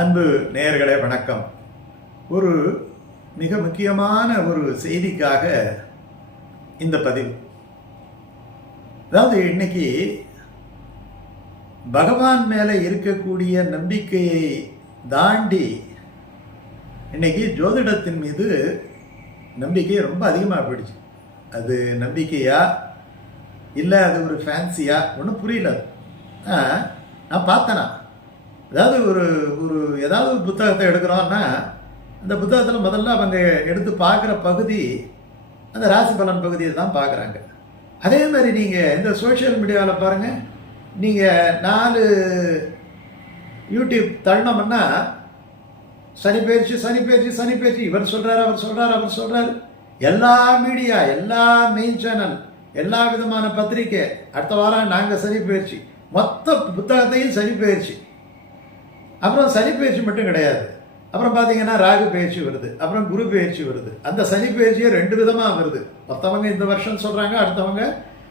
அன்பு நேயர்களே வணக்கம். ஒரு மிக முக்கியமான ஒரு செய்திக்காக இந்த பதிவு. அதாவது இன்னைக்கு பகவான் மேலே இருக்கக்கூடிய நம்பிக்கையை தாண்டி இன்னைக்கு ஜோதிடத்தின் மீது நம்பிக்கை ரொம்ப அதிகமாக போயிடுச்சு. அது நம்பிக்கையா? இல்லை அது ஒரு ஃபேன்சியா ஒன்றும் புரியல. அது. நான் பார்த்தேனா? அதாவது ஒரு ஒரு ஏதாவது ஒரு புத்தகத்தை எடுக்கிறோன்னா அந்த புத்தகத்தில் முதல்ல அவங்க எடுத்து பார்க்குற பகுதி அந்த ராசி பலன் பகுதியை தான் பார்க்குறாங்க. அதே மாதிரி நீங்கள் இந்த சோஷியல் மீடியாவில் பாருங்கள் நீங்கள் நாலு யூடியூப் தள்ளணும்னா சனி பயிற்சி சனி பயிற்சி சனி பயிற்சி இவர் சொல்கிறார் அவர் சொல்கிறார் அவர் சொல்கிறார் எல்லா மீடியா எல்லா மெயின் சேனல் எல்லா விதமான பத்திரிக்கை அடுத்த வாரம் நாங்கள் சனி பயிற்சி மொத்த புத்தகத்தையும் சனி பயிற்சி அப்புறம் சனி பயிற்சி மட்டும் கிடையாது. அப்புறம் பார்த்தீங்கன்னா ராகு பயிற்சி வருது. அப்புறம் குரு பயிற்சி வருது. அந்த சனி பயிற்சியே ரெண்டு விதமாக வருது. மற்றவங்க இந்த வருஷம் சொல்கிறாங்க அடுத்தவங்க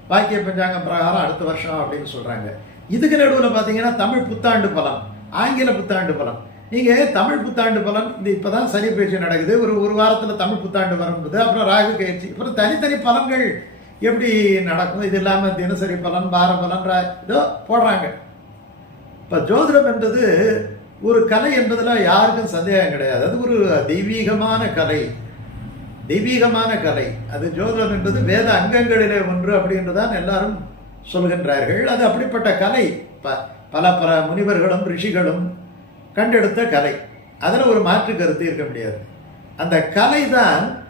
வாக்கிய பஞ்சாங்கம் பிரகாரம் அடுத்த வருஷம் அப்படின்னு சொல்கிறாங்க இதுக்கு நடுவில் பார்த்தீங்கன்னா தமிழ் புத்தாண்டு பலன் ஆங்கில புத்தாண்டு பலன் நீங்கள் தமிழ் புத்தாண்டு பலன் இந்த இப்போ தான் சனி பயிற்சி நடக்குது. ஒரு ஒரு வாரத்தில் தமிழ் புத்தாண்டு வரும்போது அப்புறம் ராகு பயிற்சி அப்புறம் தனித்தனி பலன்கள் எப்படி நடக்கும்? இது இல்லாமல் தினசரி பலன் வார பலன் ரா- இதோ போடுறாங்க. இப்போ ஜோதிடம் என்பது ஒரு கலை என்பதெல்லாம் யாருக்கும் சந்தேகம் கிடையாது. அது ஒரு தெய்வீகமான கலை. தெய்வீகமான கலை. அது ஜோதிடம் என்பது வேத அங்கங்களிலே ஒன்று அப்படின்றதான் எல்லாரும் சொல்கின்றார்கள். அது அப்படிப்பட்ட கலை. ப பல பல முனிவர்களும் ரிஷிகளும் கண்டெடுத்த கலை. அதில் ஒரு மாற்று கருத்து இருக்க முடியாது. அந்த கலை தான்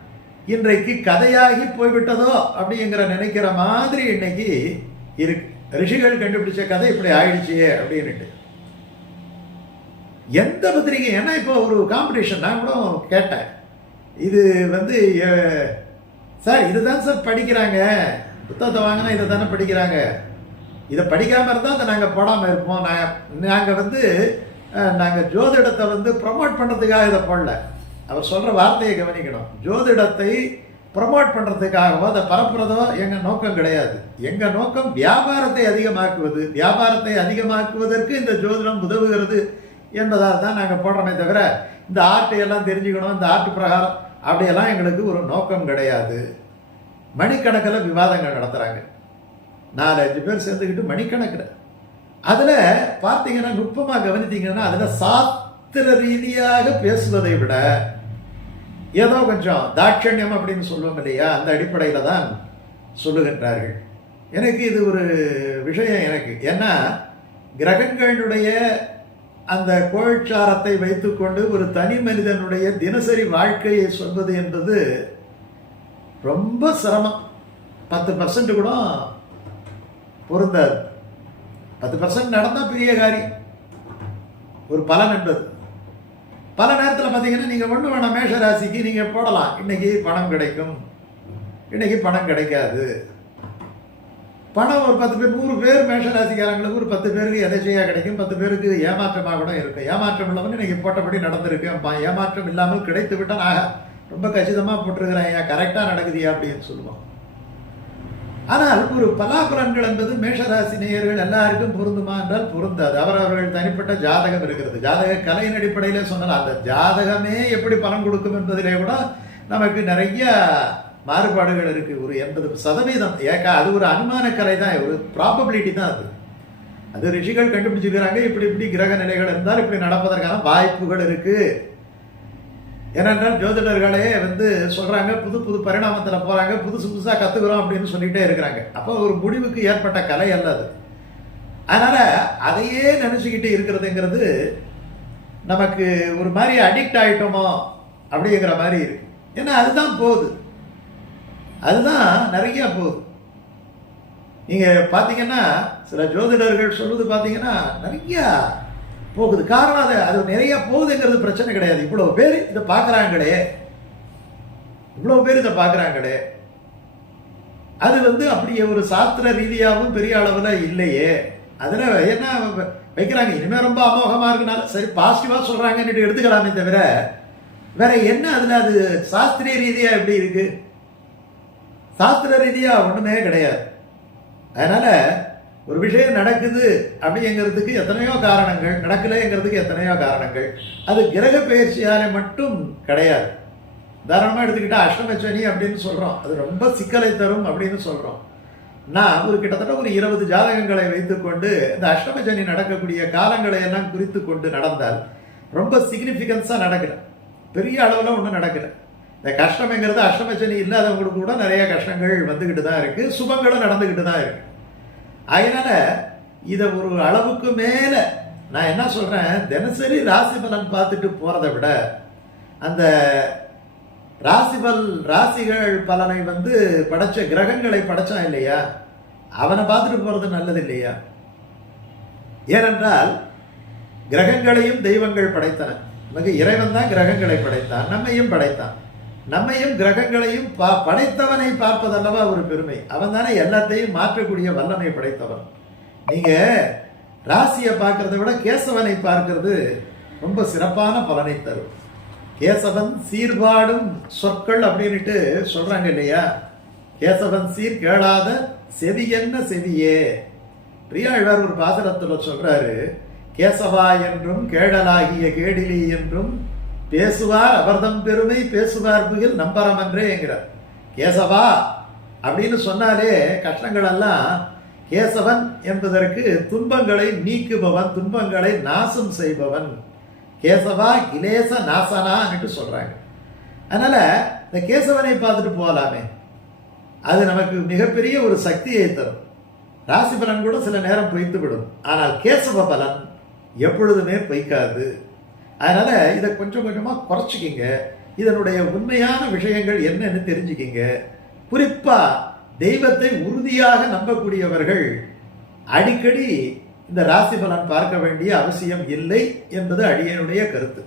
இன்றைக்கு கதையாகி போய்விட்டதோ அப்படிங்கிற நினைக்கிற மாதிரி இன்னைக்கு இருக்கு. ரிஷிகள் கண்டுபிடிச்ச கதை இப்படி ஆயிடுச்சே அப்படின்னுட்டு. எந்த பத்திரிகை ஏன்னா இப்போ ஒரு காம்படிஷன் நான் கூட கேட்டேன். இது வந்து அஹ், சார் இதுதான் சார் படிக்கிறாங்க. புத்தகத்தை வாங்கினா இதை தானே படிக்கிறாங்க. இதை படிக்காமல் இருந்தால் அதை நாங்கள் போடாமல் இருப்போம். நாங்கள் நாங்கள் வந்து நாங்கள் ஜோதிடத்தை வந்து ப்ரமோட் பண்ணுறதுக்காக இதை போடல. அவர் சொல்கிற வார்த்தையை கவனிக்கணும். ஜோதிடத்தை ப்ரமோட் பண்ணுறதுக்காகவோ அதை பரப்புறதோ எங்கள் நோக்கம் கிடையாது. எங்கள் நோக்கம் வியாபாரத்தை அதிகமாக்குவது. வியாபாரத்தை அதிகமாக்குவதற்கு இந்த ஜோதிடம் உதவுகிறது. என்பதால் தான் நாங்கள் போடுறோமே தவிர இந்த ஆர்ட்டை எல்லாம் தெரிஞ்சுக்கணும் இந்த ஆர்ட் பிரகாரம் அப்படியெல்லாம் எங்களுக்கு ஒரு நோக்கம் கிடையாது. மணிக்கணக்கில் விவாதங்கள் நடத்துகிறாங்க நாலு அஞ்சு பேர் சேர்ந்துக்கிட்டு மணிக்கணக்கில். அதில் பார்த்தீங்கன்னா நுட்பமாக கவனித்தீங்கன்னா அதில் சாஸ்திர ரீதியாக பேசுவதை விட ஏதோ கொஞ்சம் தாட்சண்யம் அப்படின்னு சொல்லுவோம் இல்லையா அந்த அடிப்படையில் தான் சொல்லுகின்றார்கள். எனக்கு இது ஒரு விஷயம் எனக்கு. ஏன்னா கிரகங்களுடைய அந்த கோழ்ச்சாரத்தை வைத்துக்கொண்டு ஒரு தனி மனிதனுடைய தினசரி வாழ்க்கையை சொல்வது என்பது ரொம்ப சிரமம். பத்து பர்சன்ட் கூட பொருந்தாது. பத்து பர்சன்ட் நடந்தால் பெரிய காரியம் ஒரு பலன் என்பது. பல நேரத்தில் பார்த்தீங்கன்னா நீங்கள் ஒன்று வேணாம் மேஷ ராசிக்கு நீங்கள் போடலாம். இன்னைக்கு பணம் கிடைக்கும். இன்னைக்கு பணம் கிடைக்காது. பணம் ஒரு பத்து பேர் நூறு பேர் மேஷராசிக்காரங்களுக்கு ஒரு பத்து பேருக்கு எதேச்சையாக கிடைக்கும். பத்து பேருக்கு ஏமாற்றமாக கூட இருக்கும். ஏமாற்றம் இல்லாமல் இன்னைக்கு போட்டபடி நடந்திருக்கேன். ஏமாற்றம் இல்லாமல் கிடைத்து விட்டால் ஆக ரொம்ப கச்சிதமாக போட்டிருக்கிறேன் ஏன் கரெக்டாக நடக்குதியா அப்படின்னு சொல்லுவோம். ஆனால் ஒரு பலாபலன்கள் என்பது மேஷராசி நேயர்கள் எல்லாருக்கும் பொருந்துமா என்றால் பொருந்தாது. அவரவர்கள் தனிப்பட்ட ஜாதகம் இருக்கிறது. ஜாதக கலையின் அடிப்படையில் சொன்னால் அந்த ஜாதகமே எப்படி பலன் கொடுக்கும் என்பதிலே கூட நமக்கு நிறைய மாறுபாடுகள் இருக்குது ஒரு எண்பது சதவீதம். ஏக்கா அது ஒரு அனுமான கலை தான். ஒரு ப்ராபபிலிட்டி தான் அது. அது ரிஷிகள் கண்டுபிடிச்சிருக்கிறாங்க. இப்படி இப்படி கிரக நிலைகள் இருந்தால் இப்படி நடப்பதற்கான வாய்ப்புகள் இருக்குது ஏனென்றால் ஜோதிடர்களே வந்து சொல்கிறாங்க புது புது பரிணாமத்தில் போகிறாங்க புதுசு புதுசாக கற்றுக்குறோம் அப்படின்னு சொல்லிகிட்டே இருக்கிறாங்க. அப்போ ஒரு முடிவுக்கு ஏற்பட்ட கலை அல்ல அது. அதனால் அதையே நினச்சிக்கிட்டு இருக்கிறதுங்கிறது நமக்கு ஒரு மாதிரி அடிக்ட் ஆகிட்டோமோ அப்படிங்கிற மாதிரி இருக்கு. ஏன்னா அதுதான் போகுது அதுதான் நிறையா போகுது. நீங்கள் பார்த்தீங்கன்னா சில ஜோதிடர்கள் சொல்வது பார்த்தீங்கன்னா நிறையா போகுது. காரணம் அது அது நிறையா போகுதுங்கிறது பிரச்சனை கிடையாது. இவ்வளோ பேர் இதை பார்க்குறாங்களே இவ்வளோ பேர் இதை பார்க்குறாங்களே அது வந்து அப்படியே ஒரு சாஸ்திர ரீதியாகவும் பெரிய அளவில் இல்லையே. அதில் என்ன வ- வைக்கிறாங்க. இனிமேல் ரொம்ப அமோகமாக இருக்குனால சரி பாசிட்டிவாக சொல்கிறாங்கன்னு எடுத்துக்கலாமே தவிர வேற என்ன அதில் அது சாஸ்திரிய ரீதியாக எப்படி இருக்குது சாஸ்திர ரீதியாக ஒன்றுமே கிடையாது. அதனால் ஒரு விஷயம் நடக்குது அப்படிங்கிறதுக்கு எத்தனையோ காரணங்கள் நடக்கலைங்கிறதுக்கு எத்தனையோ காரணங்கள். அது கிரக பயிற்சியால் மட்டும் கிடையாது. உதாரணமாக எடுத்துக்கிட்டால் அஷ்டமச்சனி அப்படின்னு சொல்கிறோம் அது ரொம்ப சிக்கலை தரும் அப்படின்னு சொல்கிறோம் நான் ஒரு கிட்டத்தட்ட ஒரு இருபது ஜாதகங்களை வைத்துக்கொண்டு இந்த அஷ்டமச்சனி நடக்கக்கூடிய காலங்களை எல்லாம் குறித்து கொண்டு நடந்தால் ரொம்ப சிக்னிஃபிகன்ஸாக நடக்கல. பெரிய அளவில் ஒன்றும் நடக்கல. இந்த கஷ்டம்ங்கிறது அஷ்டமச்சனி இல்லாதவங்களுக்கு கூட நிறைய கஷ்டங்கள் வந்துக்கிட்டு தான் இருக்குது சுபங்களும் நடந்துக்கிட்டு தான் இருக்குது அதனால் இதை ஒரு அளவுக்கு மேலே நான் என்ன சொல்கிறேன் தினசரி ராசி பலன் பார்த்துட்டு போகிறத விட அந்த ராசிபல் ராசிகள் பலனை வந்து படைச்ச கிரகங்களை படைச்சான் இல்லையா? அவனை பார்த்துட்டு போகிறது நல்லது இல்லையா? ஏனென்றால் கிரகங்களையும் தெய்வங்கள் படைத்தன. நமக்கு இறைவன் தான் கிரகங்களை படைத்தான். நம்மையும் படைத்தான். நம்மையும் கிரகங்களையும் பா படைத்தவனை பார்ப்பதல்லவா ஒரு பெருமை. அவன் தானே எல்லாத்தையும் மாற்றக்கூடிய வல்லமை படைத்தவன். நீங்கள் ராசியை பார்க்கறத விட கேசவனை பார்க்கறது ரொம்ப சிறப்பான பலனை தரும். கேசவன் சீர்பாடும் சொற்கள் அப்படின்னுட்டு சொல்கிறாங்க இல்லையா? கேசவன் சீர் கேளாத செவி என்ன செவியே? பிரியாழ்வார் ஒரு பாசனத்தில் சொல்கிறாரு கேசவா என்றும் கேடலாகிய கேடிலி என்றும் பேசுவார் அவர்தம் பெருமை பேசுவார் புகில் நம்பரமன்றேங்கிறார் கேசவா அப்படின்னு சொன்னாலே கஷ்டங்கள் எல்லாம் கேசவன் என்பதற்கு துன்பங்களை நீக்குபவன் துன்பங்களை நாசம் செய்பவன். கேசவா கிலேச நாசனான்ட்டு சொல்கிறாங்க அதனால் இந்த கேசவனை பார்த்துட்டு போகலாமே. அது நமக்கு மிகப்பெரிய ஒரு சக்தியை தரும். ராசி பலன் கூட சில நேரம் பொய்த்து விடும் ஆனால் கேசவ பலன் எப்பொழுதுமே பொய்க்காது. அதனால் இதை கொஞ்சம் கொஞ்சமாக குறைச்சிக்கிங்க. இதனுடைய உண்மையான விஷயங்கள் என்னன்னு தெரிஞ்சுக்கிங்க. குறிப்பாக தெய்வத்தை உறுதியாக நம்பக்கூடியவர்கள் அடிக்கடி இந்த ராசி பலன் பார்க்க வேண்டிய அவசியம் இல்லை என்பது அடியனுடைய கருத்து.